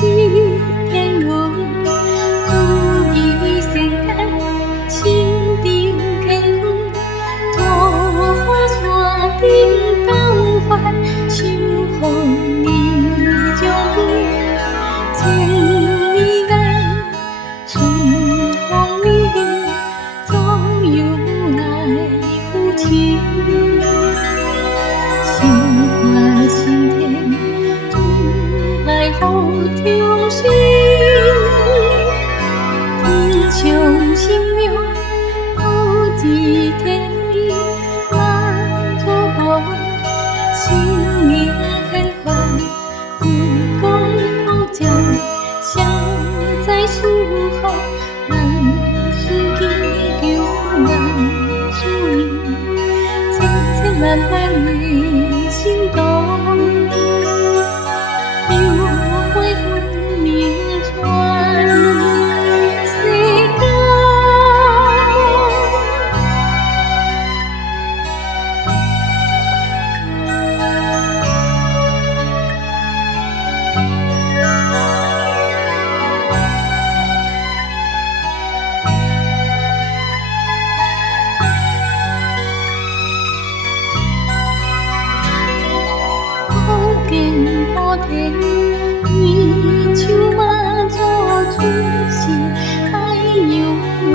祈天文，注意善感，心定乾坤，桃花山顶斗法收服你将军，千里眼，春风里，左右来扶持，心化升天，爱护众生，天上圣母普济天妃，妈祖婆心灵显化，佛光普照，消灾赐福，万事祈求，万事应，千千万万的心动。福建莆田湄州妈祖出世，海洋的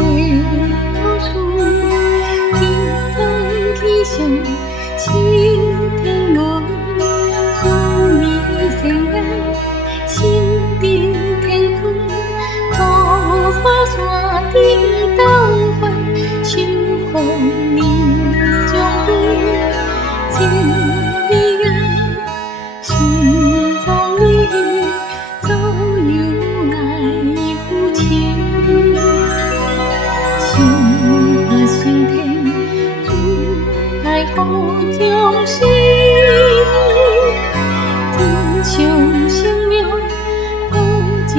岛屿，精通气象识天文，慈眉善眼，神灵显化，桃花山顶斗法收服你将军，千里眼。春风里，左右来扶持，心化升天，爱护众生，天上圣母普济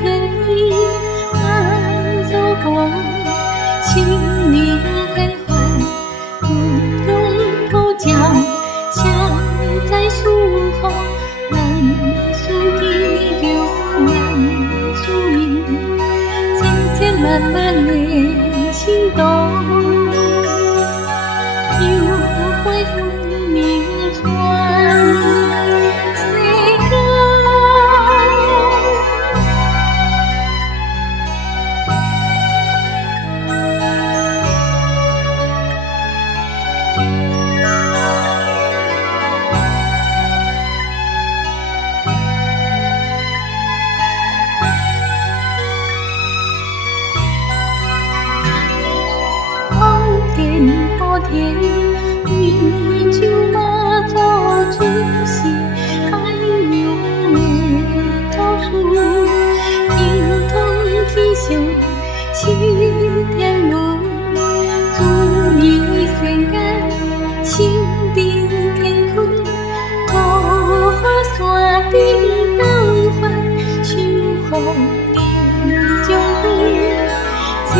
天妃，妈祖婆心灵显化，佛光普照，消灾赐福，万事祈求，万事应，千千万万的心动，有花分灵传世间。莆田湄州妈祖出世，海洋的岛屿，精通气象识天文，注意善感，心定乾坤，桃花山顶斗法收服你将军，千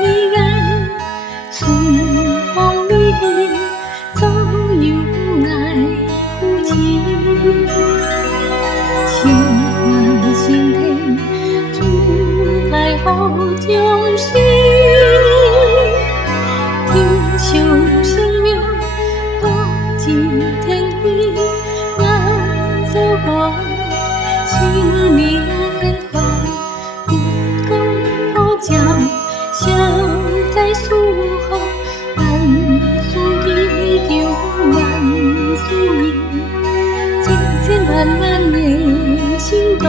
里眼，春风里，左右来扶持，心化升天，爱护众生，天上圣母普济天妃，妈祖婆心灵显化，佛光普照，消灾赐福，万事祈求，万事应，千千万万的心动。